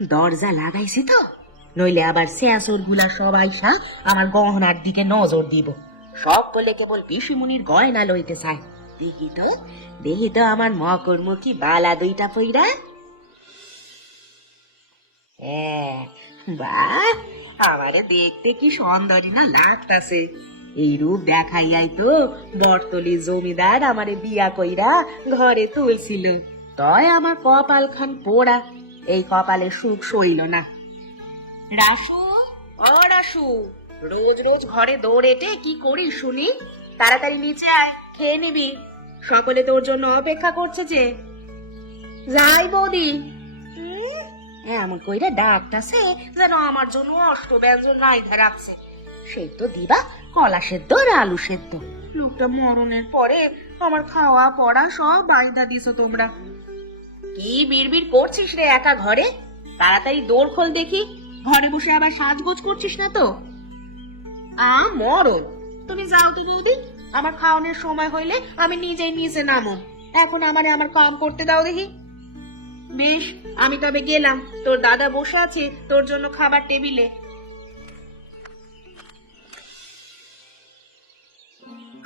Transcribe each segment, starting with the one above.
দরজা লাগাইছে তো, নইলে আবার শেয়াসর গুলা সবাই আমার গহনার দিকে নজর দিব। সব বলে কেবল পিসিমুনির গয়না লইতে চায়। দেখি তো আমার মকরমুখী বালা দুইটা পইরা। বাহ, আমারে দেখতে কি সুন্দরী না লাগতাছে। এই রূপ দেখাইয়াই তো বর্তলি জমিদার আমারে বিয়া কইরা ঘরে তুলছিল। তয় আমার কপাল খান পোড়া, এই কপালে সুখ সইল না। রাসু, ও রাসু, রোজ রোজ ঘরে দৌড়েটে কি করিস শুনি? তাড়াতাড়ি নিচে আয়, খেয়ে নিবি। সকলে তোর জন্য অপেক্ষা করছে যে। যাই বৌদি। এমন কইরা ডাকতাছে যেন আমার জন্য অষ্টব্যঞ্জন রাইধা রাখছে। সেই তো দিবা কলা সেদ্ধ আর আলু সেদ্ধ। লোকটা মরণের পরে আমার খাওয়া পড়া সব বাইধা দিছো তোমরা। কি বিড়বিড় করছিস রে একা ঘরে? তাড়াতাড়ি দৌড় খোল দেখি। ঘরে বসে আবার সাজগোজ করছিস না তো? মরণ, তুমি যাও তো বৌদি। আমার খাওয়ানোর সময় হইলে আমি নিজেই নিচে নামো। এখন আমারে আমার কাম করতে দাও দেখি। বেশ, আমি তবে গেলাম। তোর দাদা বসে আছে তোর জন্য খাবার টেবিলে।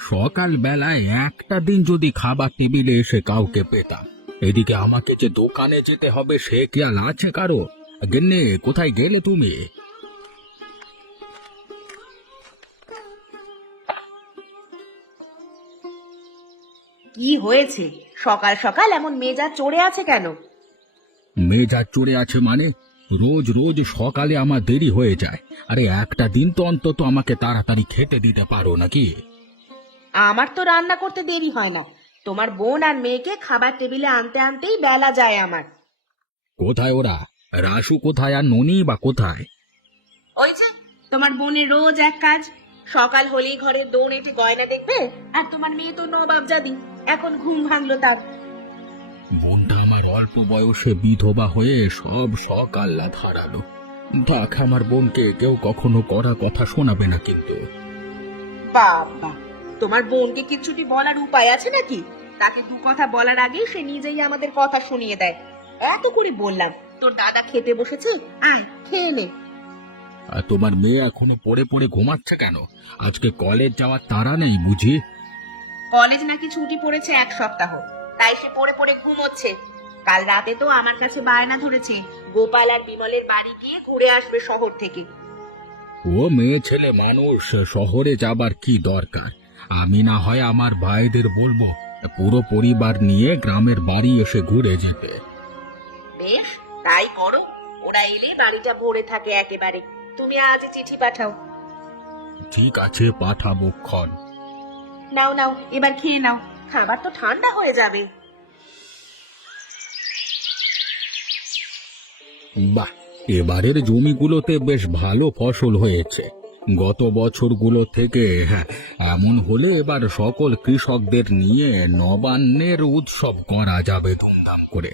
সকাল বেলায় একটা দিন যদি খাবার টেবিলে এসে কাউকে পেতাম। এদিকে আমাকে যে দোকানে যেতে হবে সে খেয়াল আছে কারো? গিন্নি, কোথায় গেলে তুমি? কি হয়েছে? সকাল সকাল এমন মেজাজ চড়ে আছে কেন? মেজাজ চড়ে আছে মানে? রোজ রোজ সকালে আমার দেরি হয়ে যায়। আরে একটা দিন তো অন্তত আমাকে তাড়াতাড়ি খেতে দিতে পারো নাকি? আমার তো রান্না করতে দেরি হয় না। তোমার বোন আর মেয়েকে খাবার টেবিলে আনতে আনতেই বেলা যায় আমার। কোথায় ওরা? রাসু কোথায় আর ননি বা কোথায়? ওই যে, তোমার বোনের রোজ এক কাজ। সকাল হলেই ঘরের দৌড় এটে গয়না দেখবে, আর তোমার মেয়ে তো নবাবজাদি, এখন ঘুম ভাঙলো তার। বোনটা আমার অল্প বয়সে বিধবা হয়ে সব শখ আহ্লাদ হারালো। দেখ, আমার বোনকে কেউ কখনো কড়া কথা শোনাবে না কিন্তু। বাবা, তোমার বোনকে কিচ্ছুটি বলার উপায় আছে নাকি? তাকে দু কথা বলার আগেই সে নিজেই আমাদের কথা শুনিয়ে দেয়। এত করে বললাম তোর দাদা খেতে বসেছে, আয় খেয়ে নে। আর তোমার মেয়ে এখনো পড়ে পড়ে ঘুমাচ্ছে কেন? আজকে কলেজ যাওয়ার তাড়া নেই বুঝি? কলেজ নাকি ছুটি পড়েছে 1 সপ্তাহ, তাই সে পড়ে পড়ে ঘুমোচ্ছে। কাল রাতে তো আমার কাছে বায়না ধরেছে গোপাল আর বিমলের বাড়ি গিয়ে ঘুরে আসবে শহর থেকে। ও মেয়ে ছেলে মানুষ, শহরে যাবার কি দরকার? আমি না হয় আমার ভাইদের বলবো পুরো পরিবার নিয়ে গ্রামের বাড়ি এসে ঘুরে যেতে। বেশ, তাই করো। ওরা এলে বাড়িটা ভরে থাকে একেবারে। তুমি আজ চিঠি পাঠাও। ঠিক আছে, পাঠাবো ক্ষণ। নাও নাও, এবার খেয়ে নাও, খাবার তো ঠান্ডা হয়ে যাবে। বাহ, এবারের জমিগুলোতে বেশ ভালো ফসল হয়েছে। গত বছরগুলো থেকে এমন হলে এবার সকল কৃষকদের নিয়ে নবান্নের উৎসব করা যাবে ধুমধাম করে।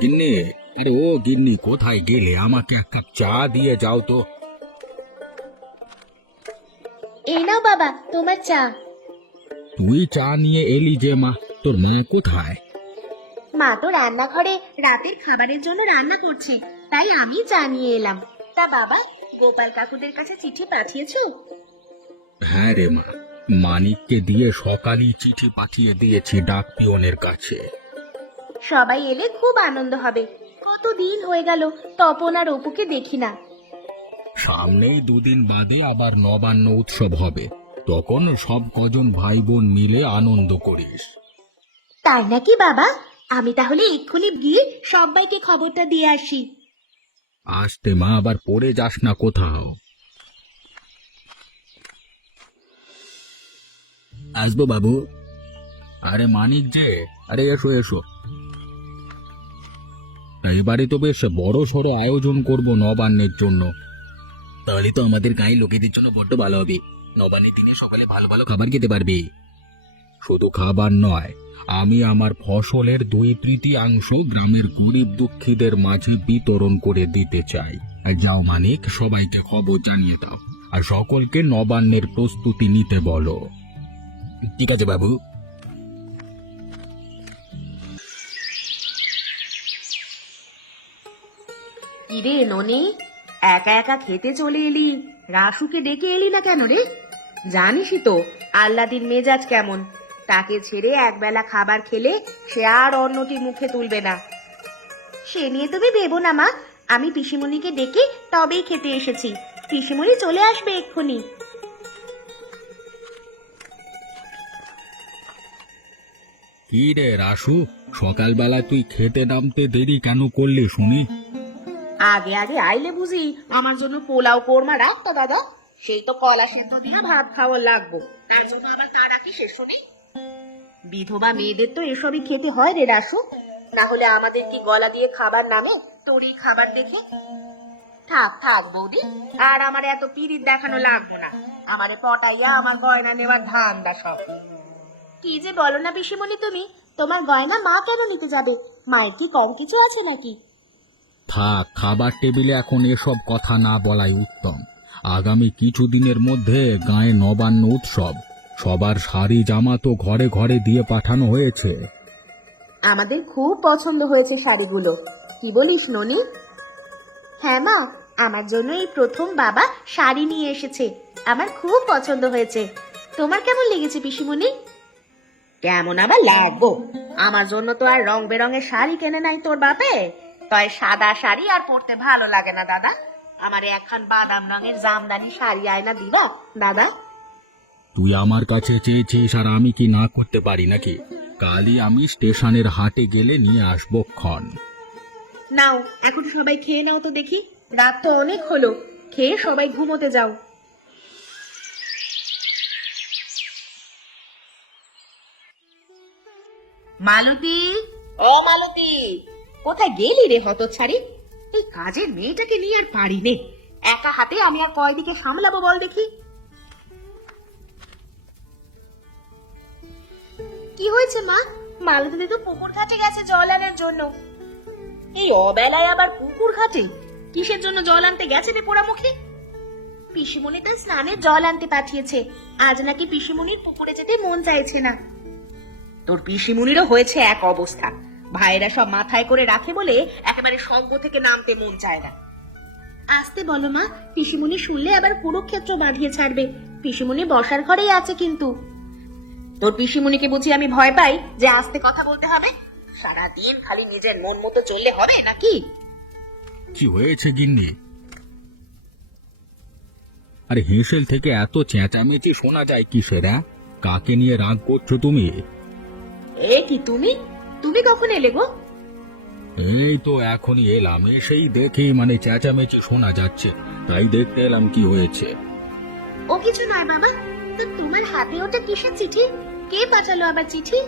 গিন্নি, আরে ও গিন্নি, কোথায় গেলে? আমাকে এক কাপ চা দিয়ে যাও তো। এই নাও বাবা, তোমার চা। তুই চা নিয়ে এলি যে মা, তোর মা কোথায়? মা তো রান্নাঘরে রাতের খাবারের জন্য রান্না করছে, তাই আমি চা নিয়ে এলাম। তা বাবা, গোপাল কাকুদের কাছে চিঠি পাঠিয়েছো? হ্যাঁ রে মা, মানিককে দিয়ে সকালই চিঠি পাঠিয়ে দিয়েছি ডাক পিয়নের কাছে। সবাই এলে খুব আনন্দ হবে। কতদিন হয়ে গেল তপন আর অপুকে দেখি না। সামনেই 2 দিন বাদে আবার নবান্ন উৎসব হবে, তখন সব কজন ভাই বোন মিলে আনন্দ করিস। তাই নাকি বাবা? আমি তাহলে এক্ষুনি গিয়ে সবাইকে খবরটা দিয়ে আসি। আসতে মা, আবার পড়ে যাস না কোথাও। আসবো বাবু। আরে মানিক যে, আরে এসো এসো। এবারে তো বেশ বড় সড়ো আয়োজন করব নবান্নের জন্য। তাহলে তো আমাদের গাঁয়ের লোকেদের জন্য বড্ড ভালো হবে। নবান্নের দিনে সকালে ভালো ভালো খাবার খেতে পারবে। শুধু খাবার নয়, আমি আমার ফসলের 2/3 গ্রামের গরিব দুঃখীদের মাঝে বিতরণ করে দিতে চাই। আর যাও মানিক, সবাইকে খবর জানিয়ে দাও, আর সকলকে নবান্নের প্রস্তুতি নিতে বলো। ঠিক আছে বাবু। কিরে ননি, একা একা খেতে চলে এলি, রাসুকে ডেকে এলি না কেন রে? জানিসই তো আল্লাদির মেজাজ কেমন, তাকে ছেড়ে একবেলা খাবার খেলে সে আর অন্যটি মুখে তুলবে না। সে নিয়ে তুমি ভেবো না মা, আমি পিসিমণিকে ডেকে তবেই খেতে এসেছি। পিসিমণি চলে আসবে এক্ষুনি। কি রে রাসু, সকালবেলা তুই খেতে নামতে দেরি কেন করলি শুনি? আগে আগে আইলে বুঝি আমার জন্য পোলাও কোরমা রাখতো দাদা, সেই তো কলা সেদ্ধ দিয়ে ভাত খাওয়া লাগবো, তার জন্য আবার তার আগে শেষ নেই। বিধবা মেয়েদের তো এসবই খেতে হয় রে রাসু, না হলে আমাদের কি গলা দিয়ে খাবার নামে তোর এই খাবার দেখে? থাক থাক বৌদি, আর আমার এত পিরিত দেখানো লাগবো না, আমারে পটাইয়া আমার গয়না নেওয়ার ধান্দা সব। কি যে বলো না পিসিমণি তুমি, তোমার গয়না মা কেন নিতে যাবে? মায়ের কি কম কিছু আছে নাকি? থাক, খাবার টেবিলে এখন এসব কথা না বলাই উত্তম। আগামী কিছুদিনের মধ্যে গায়ে নবান্ন উৎসব, সবার শাড়ি জামা তো ঘরে ঘরে দিয়ে পাঠানো হয়েছে। আমাদের খুব পছন্দ হয়েছে শাড়িগুলো, কি বলিস ননি? হ্যাঁ মা, আমার জন্য এই প্রথম বাবা শাড়ি নিয়ে এসেছে, আমার খুব পছন্দ হয়েছে। তোমার কেমন লেগেছে পিসিমণি? কেমন আবার লাগবো, আমার জন্য তো আর রং বেরঙের শাড়ি কেনে নাই তোর বাপে, তাই সাদা শাড়ি আর পরতে ভালো লাগে না দাদা। আমার এখন বাদাম রঙের জামদানি শাড়ি আয়না দিবা দাদা? তুই আমার কাছে চেয়েছিস আর আমি কি না করতে পারি নাকি? কালই আমি স্টেশনের হাটে গেলে নিয়ে আসবো ক্ষণ। নাও এখন সবাই খেয়ে নাও তো দেখি, রাত তো অনেক হলো, খেয়ে সবাই ঘুমোতে যাও। মালতী, ও মালতী, কোথায় গেলি রে হতচ্ছাড়ি? এই কাজের মেয়েটাকে নিয়ে আর পারি নে, একা হাতে আমি আর কয়দিকে সামলাবো বল দেখি। কি হয়েছে মা? মালতী তো পুকুর ঘাটে গেছে জল আনার জন্য। এই অবেলায় আবার পুকুর ঘাটে? কিসের জন্য জল আনতে গেছে রে পোড়ামুখী? পিসিমণি তার স্নানের জল আনতে পাঠিয়েছে, আজ নাকি পিসিমণির পুকুরে যেতে মন চাইছে না। তোর পিসিমণিরও হয়েছে এক অবস্থা, ভাইরা সব মাথায় করে রাখে বলে একেবারে সঙ্গ থেকে নামতে মন চায় না। আসতে বলো মা, পিসিমণি শুনলে আবার কুরুক্ষেত্র বাঁধিয়ে ছাড়বে। পিসিমণি বসার ঘরেই আছে কিন্তু। তোর পিসিমণিকে বুঝি আমি ভয় পাই যে আস্তে কথা বলতে হবে? সারাদিন খালি নিজের মন মতো চললে হবে নাকি? কি হয়েছে গিন্নি? আরে হেঁসেল থেকে এত চেঁচামেচি শোনা যায় কিসের? কাকে নিয়ে রাগ করছো তুমি? এ কি তুমি, তুমি কখন এলে গো? এই তো এখনই এলাম, এসেই দেখি চেঁচামেচি শোনা যাচ্ছে, তাই দেখতে এলাম কি হয়েছে। ও কিছু নয় বাবা, তো তোমার হাতে ওটা কিসের চিঠি? কে পাঠালো আবার চিঠি?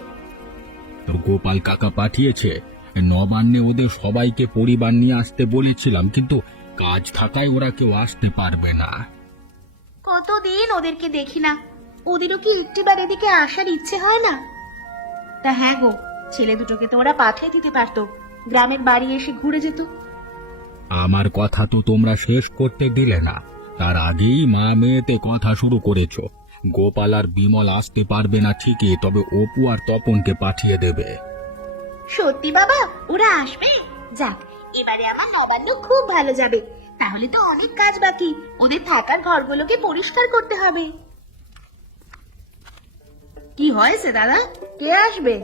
তোর গোপাল কাকা পাঠিয়েছে। নবান্নে ওদের সবাইকে পরিবার নিয়ে আসতে বলেছিলাম, কিন্তু কাজ থাকায় ওরা কেউ আসতে পারবে না। কতদিন ওদেরকে দেখি না, ওদেরও কি একটিবার এদিকে আসার ইচ্ছে হয় না? তা হ্যাঁ গো, ছেলে দুটোকে তো ওরা পাঠিয়ে দিতে পারতো, গ্রামের বাড়ি এসে ঘুরে যেত। আমার কথা তো তোমরা শেষ করতে দিলে না, তার আগেই মা মেয়েতে কথা শুরু করেছো। গোপাল আর বিমল আসতে পারবে না ঠিকই, তবে অপু আর তপনকে পাঠিয়ে দেবে। সত্যি বাবা, ওরা আসবে? যাক, এবারে আমার নবান্ন খুব ভালো যাবে, তাহলে তো অনেক কাজ বাকি, ওদের থাকার ঘরগুলোকে পরিষ্কার করতে হবে। কি হয়েছে দাদা, কে আসবে?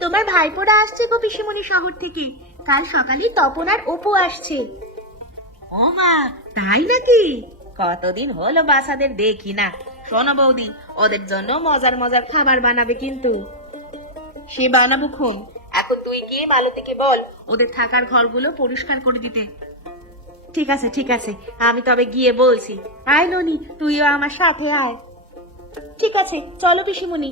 তোমার ভাইপোরা আসছে গো পিসিমণি শহর থেকে, কাল সকালে তপন আর অপু আসছে। ও মা, তাই নাকি? কতদিন হলো বাচ্চাদের দেখি না। শোনো বৌদি, ওদের জন্য মজার মজার খাবার বানাবে কিন্তু। সে বানাবো খন, এখন তুই গিয়ে মালতীকে বল ওদের থাকার ঘরগুলো পরিষ্কার করে দিতে। ঠিক আছে ঠিক আছে, আমি তবে গিয়ে বলছি। আয় ননি, তুইও আমার সাথে আয়। ঠিক আছে, চলো পিসিমণি।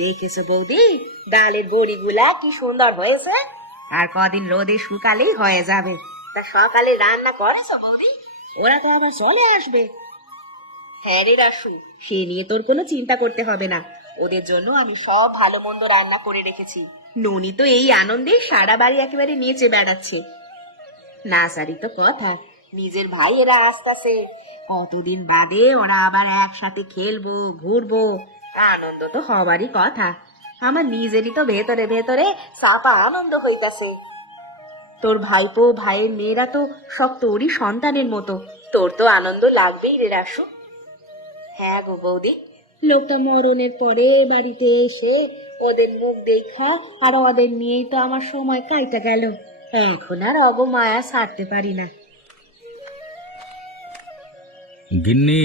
দেখেছো বৌদি, ডালের বড়িগুলা কি সুন্দর হয়েছে, আর কদিন রোদে শুকালেই হয়ে যাবে। তা সকালে রান্না করেছো বৌদি? ওরা তো আবার চলে আসবে। হ্যাঁ রে রাসু, সে নিয়ে তোর কোনো চিন্তা করতে হবে না, ওদের জন্য আমি সব ভালো মন্দ রান্না করে রেখেছি। ননি তো এই আনন্দে সারা বাড়ি একেবারে নেচে বেড়াচ্ছে। না সারি তো কথা, নিজের ভাই এরা আসতেছে, কতদিন বাদে ওরা আবার একসাথে খেলবো ঘুরবো, আনন্দ তো হবারই কথা। আমার নিজেরই তো ভেতরে ভেতরে চাপা আনন্দ হইতাছে। তোর ভাইপো ভাইয়ের মেয়েরা তো সব তোরই সন্তানের মতো, তোর তো আনন্দ লাগবেই রে রাসু। হ্যাঁ গো বৌদি, লোকটা মরণের পরে বাড়িতে এসে ওদের মুখ দেখা আর ওদের নিয়েই তো আমার সময় কাইটা গেল। এখন আর অগমায়া ছাড়তে পারি না। গিন্নি,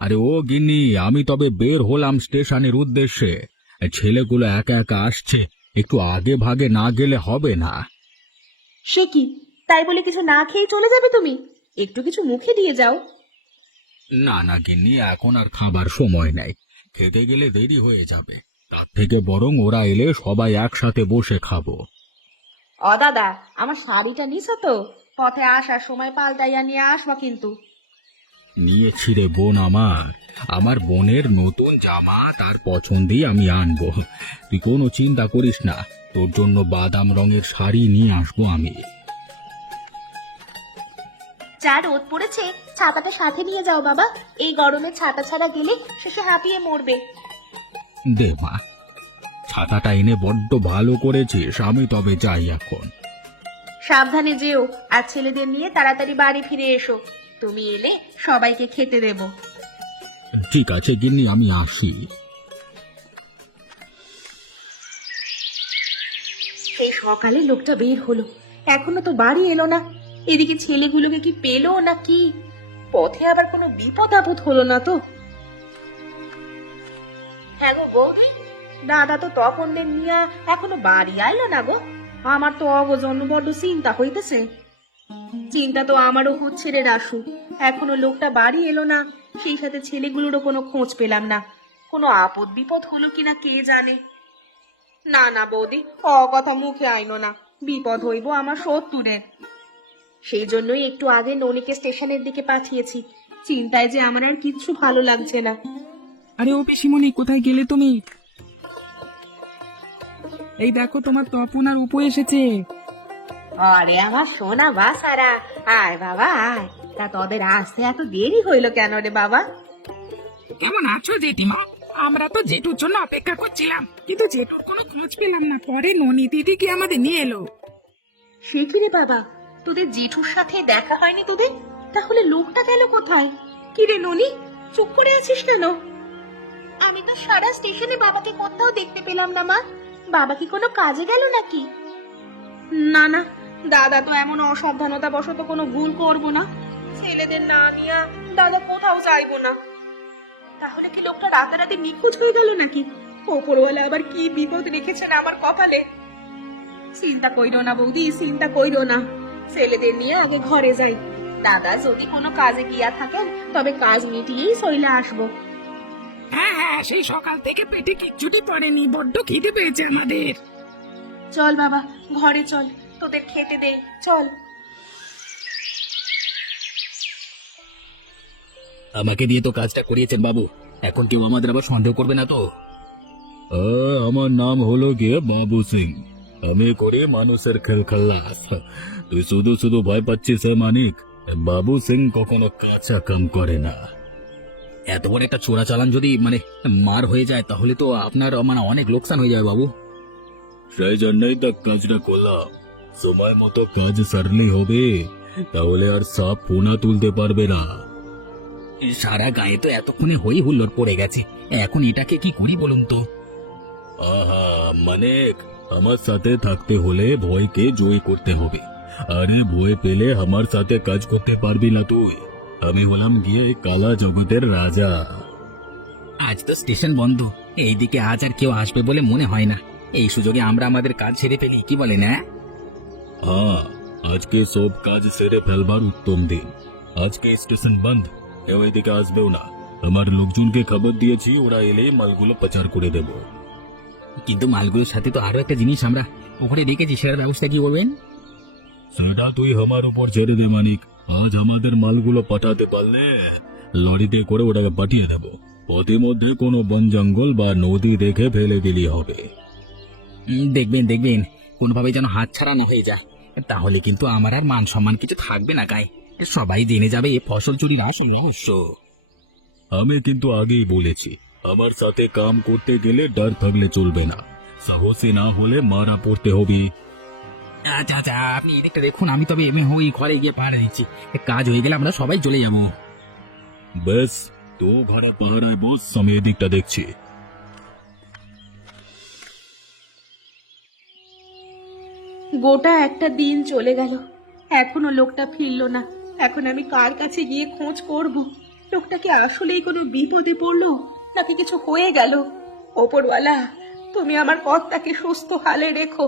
আরে ও গিন্নি, আমি তবে বের হলাম স্টেশনের উদ্দেশ্যে। ছেলেগুলো একা একা আসছে, একটু আগে ভাগে না গেলে হবে না। সে কি, তাই বলে কিছু না খেয়ে চলে যাবে তুমি? একটু কিছু মুখে দিয়ে যাও। না না গিন্নি, এখন আর খাবার সময় নেই, খেতে গেলে দেরি হয়ে যাবে। তার থেকে বরং ওরা এলে সবাই একসাথে বসে খাবো। ও দাদা, আমার শাড়িটা নিছো তো? পথে আসার সময় পাল্টাইয়া নিয়ে আসবা কিন্তু। নিয়েছি রে বোন, আমার বোনের নতুন জামা তার পছন্দেই আমি আনবো। তুই কোনো চিন্তা করিস না, তোর জন্য বাদাম রঙের শাড়ি নিয়ে আসবো আমি। যা রোদ পড়েছে, ছাতাটা সাথে নিয়ে যাও বাবা। এই গরমে ছাতা ছাড়া গেলে শেষে হাঁপিয়ে মরবে। দে মা, ছাতাটা এনে বড্ড ভালো করেছিস, আমি তবে যাই এখন। সাবধানে যেও, আর ছেলেদের নিয়ে তাড়াতাড়ি বাড়ি ফিরে এসো। তুমি এলে সবাইকে খেতে দেব। ঠিক আছে গিন্নি, আমি আসি। সেই সকালে লোকটা বের হলো, এখনো তো বাড়ি এলো না। এদিকে ছেলেগুলোকে কি পেলো না কি? পথে আবার কোনো বিপদ আপদ হলো না তো? হ্যাঁ গো বৌদি, দাদা তো তখন নিয়ে এখনো বাড়ি আইলো না গো। আমার তো অগজন্য বড্ড চিন্তা হইতেছে। চিন্তা তো আমারও হচ্ছে রে রাসু। এখনো লোকটা বাড়ি এলো না, সেই সাথে ছেলেগুলোরও কোনো খোঁজ পেলাম না। কোনো আপদ বিপদ হলো কিনা কে জানে। না না বৌদি, কথা মুখে আইনো না, বিপদ হইব আমার শত্রুরে। সেই জন্যই একটু আগে ননিকে স্টেশনের দিকে পাঠিয়েছি। চিন্তায় যে আমার আর কিচ্ছু ভালো লাগছে না। আরে ও পিসিমণি, কোথায় গেলে তুমি? এই দেখো, তোমার তপন আর উপু এসেছে। আরে আমার সোনা বাসারা, আয় বাবা আয়। তা তোদের আসতে এত দেরি হইলো কেন রে বাবা? কেমন আছো জেঠিমা? আমরা তো জেঠুর জন্য অপেক্ষা করছিলাম, কিন্তু জেঠুর কোনো খোঁজ পেলাম না। পরে ননি দিদি কি আমাদের নিয়ে এলো। সে কি রে বাবা, তোদের জেঠুর সাথে দেখা হয়নি তোদের? তাহলে লোকটা গেল কোথায়? কি রে ননি, চুপ করে আছিস কেন? আমি তো সারা স্টেশনে বাবাকে কোথাও দেখতে পেলাম না মা। বাবা কি কোনো কাজে গেল নাকি? না না, দাদা তো এমন অসাবধানতা বশত কোনো ভুল করবো না। ছেলেদের না নিয়ে দাদা কোথাও যাইবো না। তাহলে কি লোকটা রাতারাতি নিখোঁজ হয়ে গেল নাকি? ওপরওয়ালা আবার কি বিপদ রেখেছেন আমার কপালে। চিন্তা কইরো না বৌদি, চিন্তা কইরো না। ছেলেদের নিয়ে আগে ঘরে যাই। দাদা যদি কোনো কাজে গিয়া থাকেন তবে কাজ মিটিয়েই চলে আসবো। হ্যাঁ হ্যাঁ, সেই সকাল থেকে পেটে কিচ্ছুটি পড়েনি, বড্ড খিদে পেয়েছে আমাদের। চল বাবা, ঘরে চল, তোদের খেতে দে, চল। আমাকে দিয়ে তো কাজটা করিয়েছেন বাবু, এখন কেউ আমাদের আবার সন্দেহ করবে না তো? আমার নাম হলো গিয়ে বাবু সিং, আমি করি মানুষের খেলখাল্লাস। তুই শুধু শুধু ভয় পাচ্ছিস মানিক, বাবু সিং কখনো কাঁচা কাম করে না। এত বড় একটা চোরা চালান যদি মার হয়ে যায়, তাহলে তো আপনার অনেক লোকসান হয়ে যাবে বাবু। সেই জন্যই তো কাজটা করলাম, সময় মতো কাজ সারলেই হবে, তাহলে আর সাপ পোনা তুলতে পারবে না। সারা গায়ে তো এতক্ষণে হই হুল্লোড় পড়ে গেছে, এখন এটাকে কি করি বলুন তো? আহা মানিক, আমার সাথে থাকতে হলে ভয়কে জয় করতে হবে। আরে ভয় পেলে আমার সাথে কাজ করতে পারবি না তুই। আমি হলাম গিয়ে কালা জগতের রাজা। আজ তো স্টেশন বন্ধ, এইদিকে আজ আর কেউ আসবে বলে মনে হয় না। এই সুযোগে আমরা আমাদের কাজ সেরে ফেলি, কি বলেন? হ্যাঁ, আজকে সব কাজ সেরে ফেলবার উত্তম দিন। আজকে স্টেশন বন্ধ, কেউ এদিকে আসবেও না। আমার লোকজনকে খবর দিয়েছি, ওরা এলে মালগুলো পাচার করে দেব। কিন্তু মালগুলোর সাথে তো আরো একটা জিনিস আমরা উপরে রেখেছি, সেটার ব্যবস্থা কি করবেন? সেটা তুই আমার উপর ছেড়ে দে মানিক। আজ আমাদের মালগুলো পাঠাতে পারলে লরিতে করে ওটাকে পাঠিয়ে দেব। পথে মধ্যে কোনো বন জঙ্গল বা নদী দেখে ফেলে দিলি হবে। দেখবেন দেখবেন, কোনোভাবে যেন হাত ছাড়া না হয়ে যায়, তাহলে কিন্তু আমার আর মান সম্মান কিছু থাকবে না গায়ে। সবাই জেনে যাবে এ ফসল চুরির আসল রহস্য। আমি কিন্তু আগেই বলেছি, আমার সাথে কাম করতে গেলে ডর থাকলে চলবে না। সাহসী না হলে মারা পড়তে হবে। আচ্ছা আচ্ছা, আপনি এদিকটা দেখুন, আমি তবে এমনি হই ঘরে গিয়ে পাহারা দিচ্ছি। কাজ হয়ে গেলে আমরা সবাই চলে যাবো। বেশ, তো ঘরে পাহারায় বস, আমি এদিকটা দেখছি। গোটা একটা দিন চলে গেল, এখনো লোকটা ফিরলো না। এখন আমি কার কাছে গিয়ে খোঁজ করব? লোকটা কি আসলেই কোনো বিপদে পড়লো, নাকি কিছু হয়ে গেল? ওপরওয়ালা, তুমি আমার কর্তাকে সুস্থ হালে রেখো।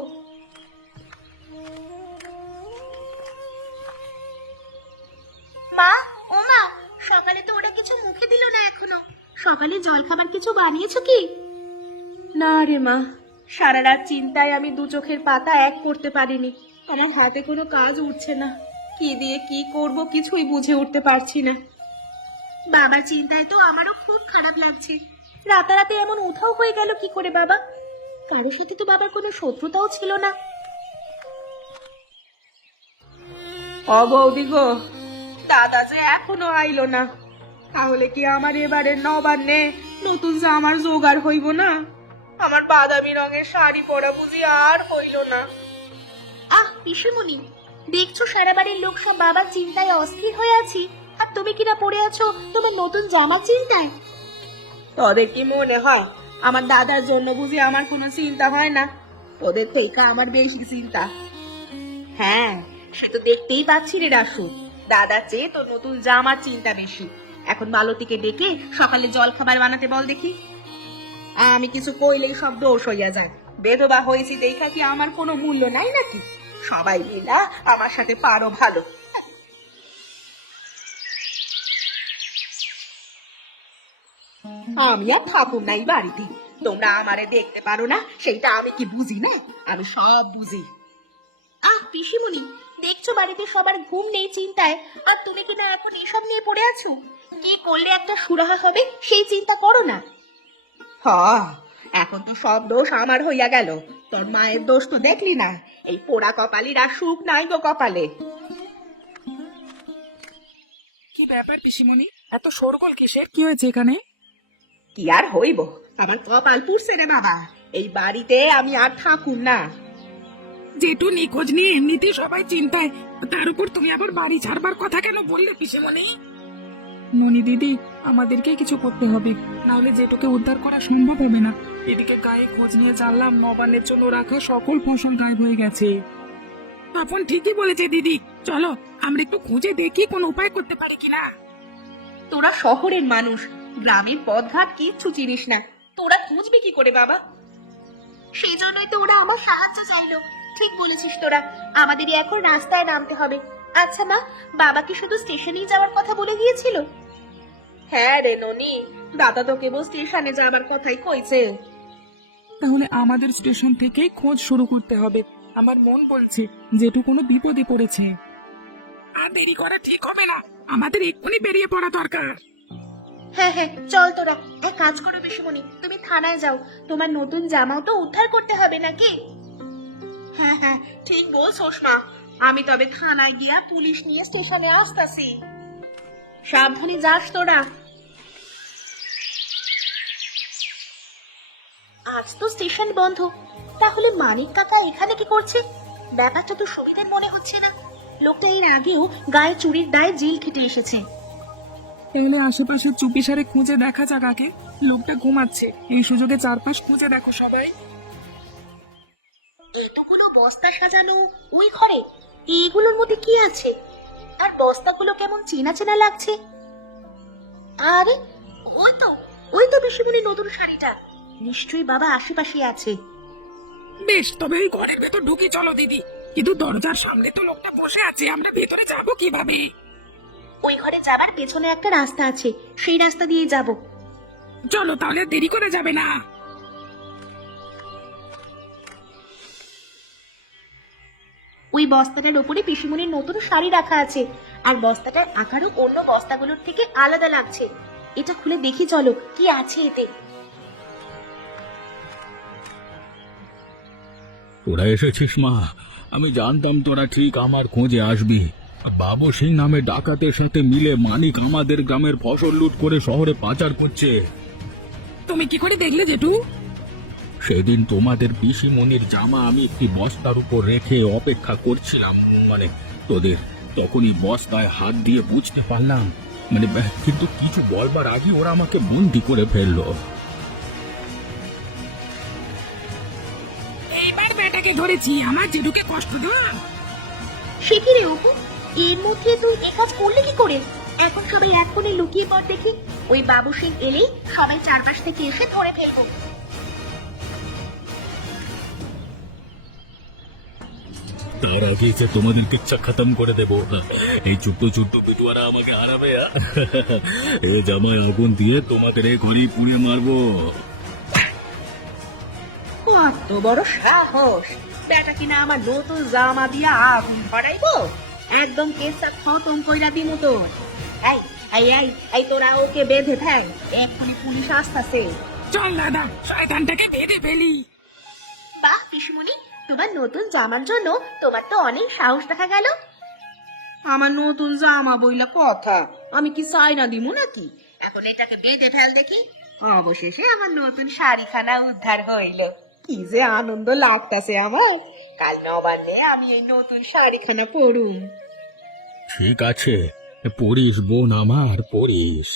মা, ও মা, সকালে তো ওরা কিছু মুখে দিল না এখনো। সকালে জলখাবার কিছু বানিয়েছো কি? না রে মা, সারা রাত চিন্তায় আমি দু চোখের পাতা এক করতে পারিনি। আমার হাতে কোনো কাজ উঠছে না, কি দিয়ে কি করব কিছুই বুঝে উঠতে পারছি না। বাবার চিন্তায় তো আমারও খুব খারাপ লাগছে। রাতারাতি এমন উধাও হয়ে গেল কি করে বাবা? কারোর সাথে তো বাবার কোনো শত্রুতাও ছিল না। ও বৌদি গো, দাদা যে এখনো আইলো না, তাহলে কি আমার এবারে নবান্নে নতুন জামার জোগাড় হইব না? আমার বাদামি রঙের শাড়ি পরা বুঝি আর হইল না। আহ পিসিমণি, দেখছো সারা বাড়ির লোক সব বাবার চিন্তায় অস্থির হয়ে আছি, আর তুমি কিনা পড়ে আছো তোমার নতুন জামা চিন্তায়। তোদের কি মনে হয় আমার দাদার জন্য বুঝি আমার কোনো চিন্তা হয় না? তোদের থেকে আমার বেশি চিন্তা। হ্যাঁ, সে তো দেখতেই পাচ্ছি রে রাসু, দাদার চেয়ে তোর নতুন জামার চিন্তা বেশি। এখন মালতীকে ডেকে সকালে জল খাবার বানাতে বল দেখি। আমি কিছু কইলেই সব দোষ হইয়া যায়। বেধবা হয়েছি দেখা কি আমার কোনো মূল্য নাই নাকি? সবাই মিলা আমার সাথে পারো ভালো। আমি আর থাকুম নাই বাড়িতে, তোমরা আমারে দেখতে পারো না সেইটা আমি কি বুঝি না? আমি সব বুঝি। আহ পিসিমণি, দেখছো বাড়িতে সবার ঘুম নেই চিন্তায়, আর তুমি কিনা এখন এসব নিয়ে পড়ে আছো। কি করলে একটা সুরাহা হবে সেই চিন্তা করো না। হ্যাঁ, এখন তো সব দোষ আমার হইয়া গেল। তোর মায়ের দোষ তো দেখলি না? এই পোড়া কপালির আর সুখ নাই গো কপালে। কি ব্যাপার পিসিমণি, এত শোরগোল কিসের? কি হয়েছে এখানে? কি আর হইব, আমার কপাল পুড়ছে রে বাবা। এই বাড়িতে আমি আর থাকুম না। জেঠু নিখোঁজ নিয়ে এমনিতেই সবাই চিন্তায়, তার উপর তুমি আবার বাড়ি ছাড়বার কথা কেন বললে পিসিমণি? মনি দিদি, আমাদেরকে কিছু করতে হবে, নাহলে জেঠুকে উদ্ধার করা সম্ভব হবে না। এদিকে গায়ে খোঁজ নিয়ে জানলাম নবান্নের জন্য রাখা সকল ফসল গায়েব হয়ে গেছে। তখন ঠিকই বলেছে দিদি, চলো আমরা একটু খুঁজে দেখি কোন উপায় করতে পারি কিনা। তোরা শহরের মানুষ, গ্রামের পথঘাট কিচ্ছু চিনিস না, তোরা খুঁজবি কি করে বাবা? সেই জন্যই তো ওরা আমার সাহায্য চাইলো। ঠিক বলেছিস তোরা, আমাদেরই এখন রাস্তায় নামতে হবে। আচ্ছা মা, বাবা কি শুধু স্টেশনেই যাওয়ার কথা বলে গিয়েছিল? হ্যাঁ রে ননি, দাদা তো কেবল স্টেশনে যাবার কথাই কইছে। তাহলে আমাদের স্টেশন থেকেই খোঁজ শুরু করতে হবে। আমার মন বলছে জেঠু কোনো বিপদে পড়েছে। আর দেরি করা ঠিক হবে না, আমাদের এক্ষুনি বেরিয়ে পড়া দরকার। হ্যাঁ হ্যাঁ, চল তোরা। এক কাজ করো পিসিমণি, তুমি থানায় যাও, তোমার নতুন জামাও তো উদ্ধার করতে হবে নাকি? হ্যাঁ হ্যাঁ, ঠিক বলছোস মা। আমি তবে থানায় গিয়া পুলিশ নিয়ে স্টেশনে আসতাছি। সাবধানে যাস তোরা। আজ তো স্টেশন বন্ধ, তাহলে মানিক কাকা এখানে কি করছে? ব্যাপারটা তো সুবিধার মনে হচ্ছে না। লোকটা এর আগেও গায়ে চুরির দায়ে জেল খেটে এসেছে। তাহলে আশেপাশে চুপিসারে খুঁজে দেখা যাক আগে। লোকটা ঘুমাচ্ছে, এই সুযোগে চারপাশ খুঁজে দেখো সবাই। এতগুলো বস্তা সাজানো ওই ঘরে, এইগুলোর মধ্যে কি আছে? আর বস্তাগুলো কেমন চেনা চেনা লাগছে। আরে ওই তো পিসিমণি নতুন শাড়িটা। নিশ্চয়ই বাবা আশেপাশে আছে। বেশ, তবে এই ঘরের ভেতর ঢুকি চলো দিদি। কিন্তু দরজার সামনে তো লোকটা বসে আছে, আমরা ভেতরে যাবো কিভাবে? ওই ঘরে যাবার পেছনে একটা রাস্তা আছে, সেই রাস্তা দিয়ে যাব। চলো তাহলে, দেরি করে যাবে না। ওই বস্তাটার উপরে পিসিমণির নতুন শাড়ি রাখা আছে, আর বস্তাটার আকারও অন্য বস্তাগুলোর থেকে আলাদা লাগছে। এটা খুলে দেখি চলো কি আছে এতে। তোরা এসেছিস মা, আমি জানতাম তোরা ঠিক আমার খোঁজে আসবি। বাবু সিং নামে ডাকাতের সাথে মিলে মানিক আমাদের গ্রামের ফসল লুট করে শহরে পাচার করছে। তুমি কি করে দেখলে জেঠু? সেদিন তোমাদের পিসিমণির জামা আমি একটি বস্তার উপর রেখে অপেক্ষা করছিলাম, মানে তোদের, তখনই বস্তায় হাত দিয়ে বুঝতে পারলাম, মানে কিন্তু কিছু বলবার আগে ওরা আমাকে বন্দি করে ফেললো। এইবার বেটাকে ধরেছি, আমার জেঠুকে কষ্ট দেওয়া। সে কি রে অপু, এর মধ্যে তুই এ কাজ করলি কি করে? এখন সবাই এক কোণে লুকিয়ে পড় দেখি, ওই বাবু সিং এলেই সবাই চারপাশ থেকে এসে ধরে ফেলবো। তার আগে যে তোমাদের কিচ্ছা খতম করে দেবো। এই ছোট্ট ছোট্ট বিটুয়ারা আমাকে হারাবে। এ জামায় আগুন দিয়ে তোমাদের এই ঘরেই পুড়িয়ে মারবো। কত বড় সাহস! বেটা কিনা আমার নতুন জামা দিয়া আগুন ধরাইবো? একদম কেসটা খতম কইরা দিমু তোর। এই এই এই এই তোরা ওকে বেঁধে ফেল, এক্ষুনি পুলিশ আসতাছে। চল দাদা, শয়তানটাকে বেঁধে ফেলি। বাহ পিসমুনি, তোমার নতুন জামার জন্য তোমার তো অনেক সাহস দেখা গেল। আমার নতুন জামা বইলা কথা, আমি কি চাইনা দিমু নাকি? এখন এটাকে বেঁধে ফেল দেখি। অবশেষে আমার নতুন শাড়িখানা উদ্ধার হইল। কি যে আনন্দ লাগতাছে আমার! কাল নবান্নে আমি এই নতুন শাড়িখানা পরুম। ঠিক আছে, পড়িস বোন আমার, পড়িস।